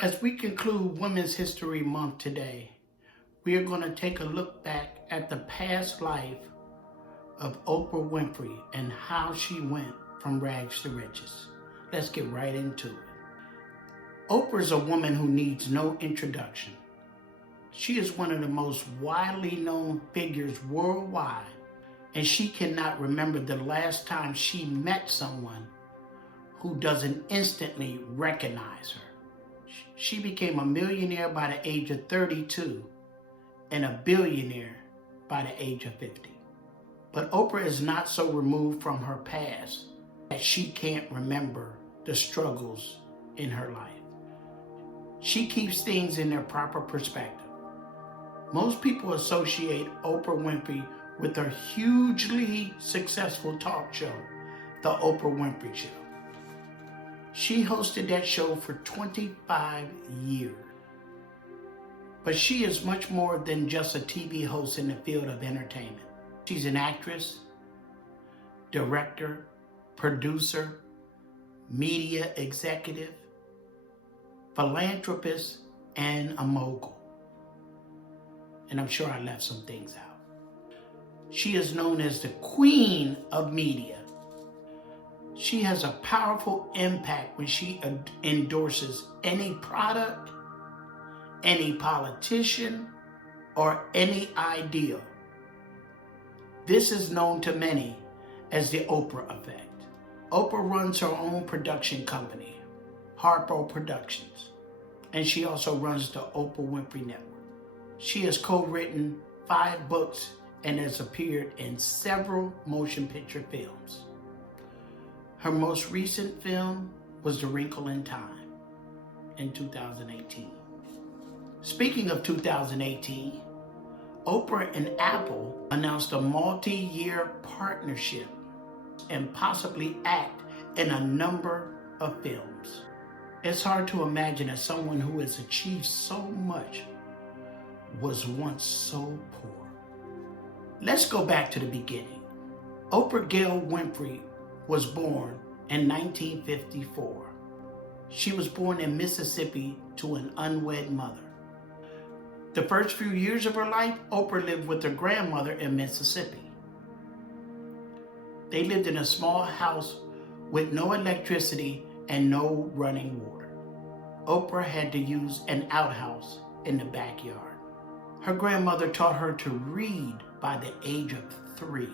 As we conclude Women's History Month today, we are going to take a look back at the past life of Oprah Winfrey and how she went from rags to riches. Let's get right into it. Oprah is a woman who needs no introduction. She is one of the most widely known figures worldwide, and she cannot remember the last time she met someone who doesn't instantly recognize her. She became a millionaire by the age of 32 and a billionaire by the age of 50. But Oprah is not so removed from her past that she can't remember the struggles in her life. She keeps things in their proper perspective. Most people associate Oprah Winfrey with her hugely successful talk show, The Oprah Winfrey Show. She hosted that show for 25 years. But she is much more than just a TV host in the field of entertainment. She's an actress, director, producer, media executive, philanthropist, and a mogul. And I'm sure I left some things out. She is known as the Queen of Media. She has a powerful impact when she endorses any product, any politician, or any ideal. This is known to many as the Oprah effect. Oprah runs her own production company, Harpo Productions, and she also runs the Oprah Winfrey Network. She has co-written 5 books and has appeared in several motion picture films. Her most recent film was The Wrinkle in Time in 2018. Speaking of 2018, Oprah and Apple announced a multi-year partnership and possibly act in a number of films. It's hard to imagine that someone who has achieved so much was once so poor. Let's go back to the beginning. Oprah Gail Winfrey was born in 1954. She was born in Mississippi to an unwed mother. The first few years of her life, Oprah lived with her grandmother in Mississippi. They lived in a small house with no electricity and no running water. Oprah had to use an outhouse in the backyard. Her grandmother taught her to read by the age of 3.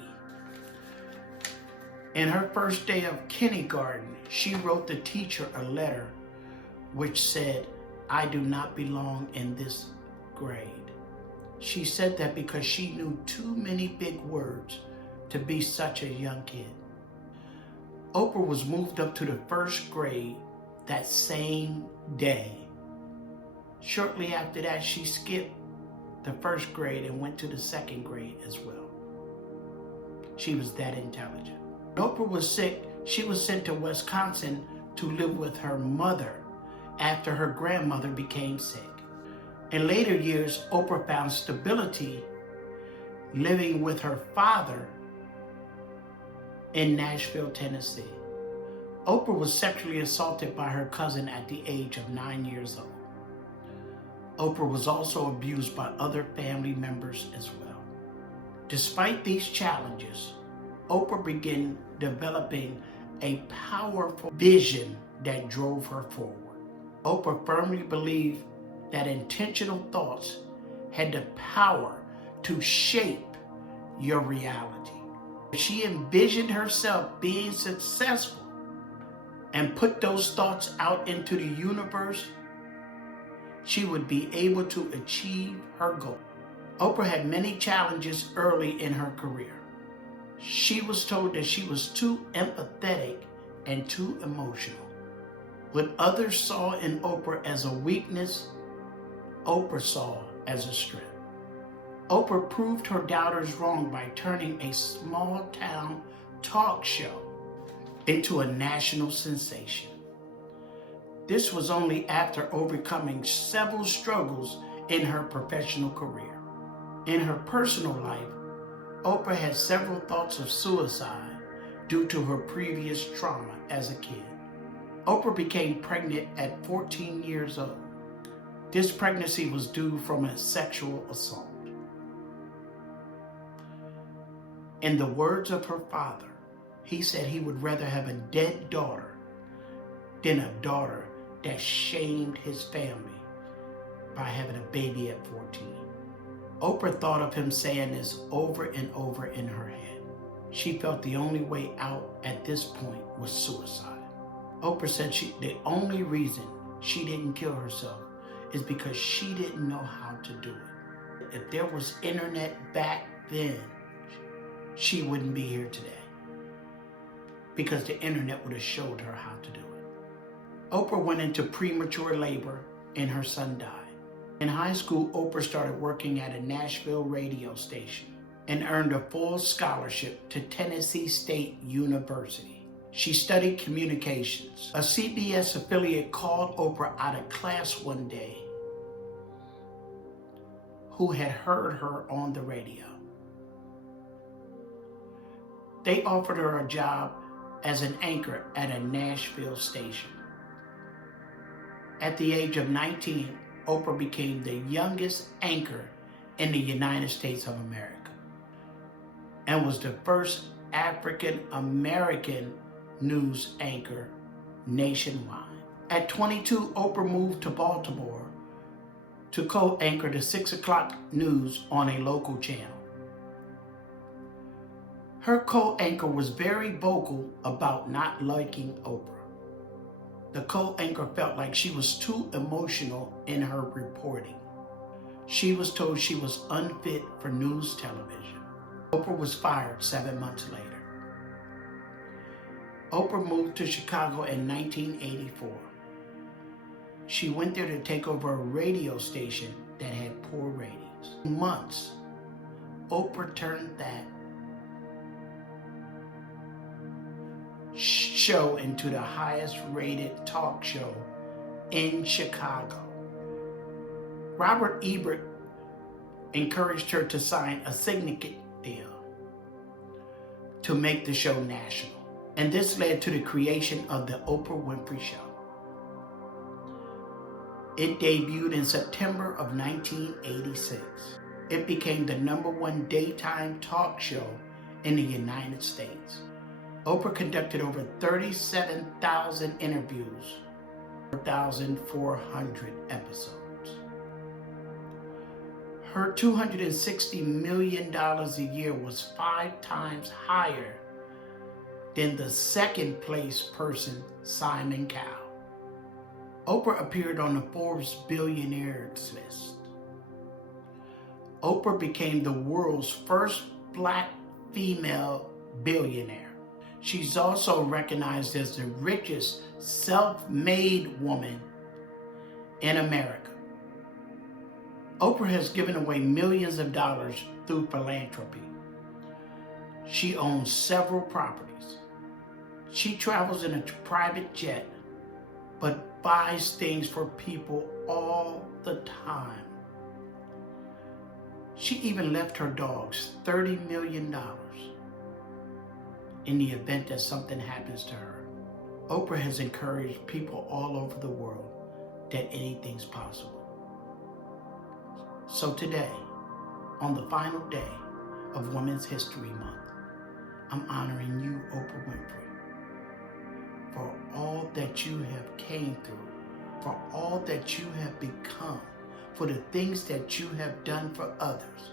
In her first day of kindergarten, she wrote the teacher a letter which said, "I do not belong in this grade." She said that because she knew too many big words to be such a young kid. Oprah was moved up to the 1st grade that same day. Shortly after that, she skipped the 1st grade and went to the 2nd grade as well. She was that intelligent. When Oprah was sick, she was sent to Wisconsin to live with her mother after her grandmother became sick. In later years, Oprah found stability living with her father in Nashville, Tennessee. Oprah was sexually assaulted by her cousin at the age of 9 years old. Oprah was also abused by other family members as well. Despite these challenges, Oprah began developing a powerful vision that drove her forward. Oprah firmly believed that intentional thoughts had the power to shape your reality. She envisioned herself being successful and put those thoughts out into the universe, she would be able to achieve her goal. Oprah had many challenges early in her career. She was told that she was too empathetic and too emotional. What others saw in Oprah as a weakness, Oprah saw as a strength. Oprah proved her doubters wrong by turning a small town talk show into a national sensation. This was only after overcoming several struggles in her professional career. In her personal life, Oprah had several thoughts of suicide due to her previous trauma as a kid. Oprah became pregnant at 14 years old. This pregnancy was due from a sexual assault. In the words of her father, he said he would rather have a dead daughter than a daughter that shamed his family by having a baby at 14. Oprah thought of him saying this over and over in her head. She felt the only way out at this point was suicide. Oprah said the only reason she didn't kill herself is because she didn't know how to do it. If there was internet back then, she wouldn't be here today, because the internet would have showed her how to do it. Oprah went into premature labor and her son died. In high school, Oprah started working at a Nashville radio station and earned a full scholarship to Tennessee State University. She studied communications. A CBS affiliate called Oprah out of class one day, who had heard her on the radio. They offered her a job as an anchor at a Nashville station. At the age of 19, Oprah became the youngest anchor in the United States of America and was the first African American news anchor nationwide. At 22, Oprah moved to Baltimore to co-anchor the 6 o'clock news on a local channel. Her co-anchor was very vocal about not liking Oprah. The co-anchor felt like she was too emotional in her reporting. She was told she was unfit for news television. Oprah was fired 7 months later. Oprah moved to Chicago in 1984. She went there to take over a radio station that had poor ratings. In months, Oprah turned that show into the highest rated talk show in Chicago. Robert Ebert encouraged her to sign a syndicate deal to make the show national, and this led to the creation of the Oprah Winfrey Show. It debuted in September of 1986. It became the #1 daytime talk show in the United States. Oprah conducted over 37,000 interviews, 4,400 episodes. Her $260 million a year was 5 times higher than the second place person, Simon Cowell. Oprah appeared on the Forbes billionaires list. Oprah became the world's first Black female billionaire. She's also recognized as the richest self-made woman in America. Oprah has given away millions of dollars through philanthropy. She owns several properties. She travels in a private jet, but buys things for people all the time. She even left her dogs $30 million in the event that something happens to her. Oprah has encouraged people all over the world that anything's possible. So today, on the final day of Women's History Month, I'm honoring you, Oprah Winfrey, for all that you have came through, for all that you have become, for the things that you have done for others,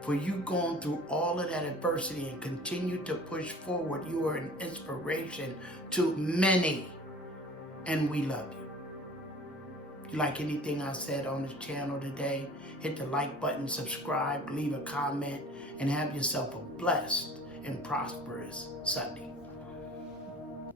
for you going through all of that adversity and continue to push forward. You are an inspiration to many, and we love you. If you like anything I said on this channel today, hit the like button, subscribe, leave a comment, and have yourself a blessed and prosperous Sunday.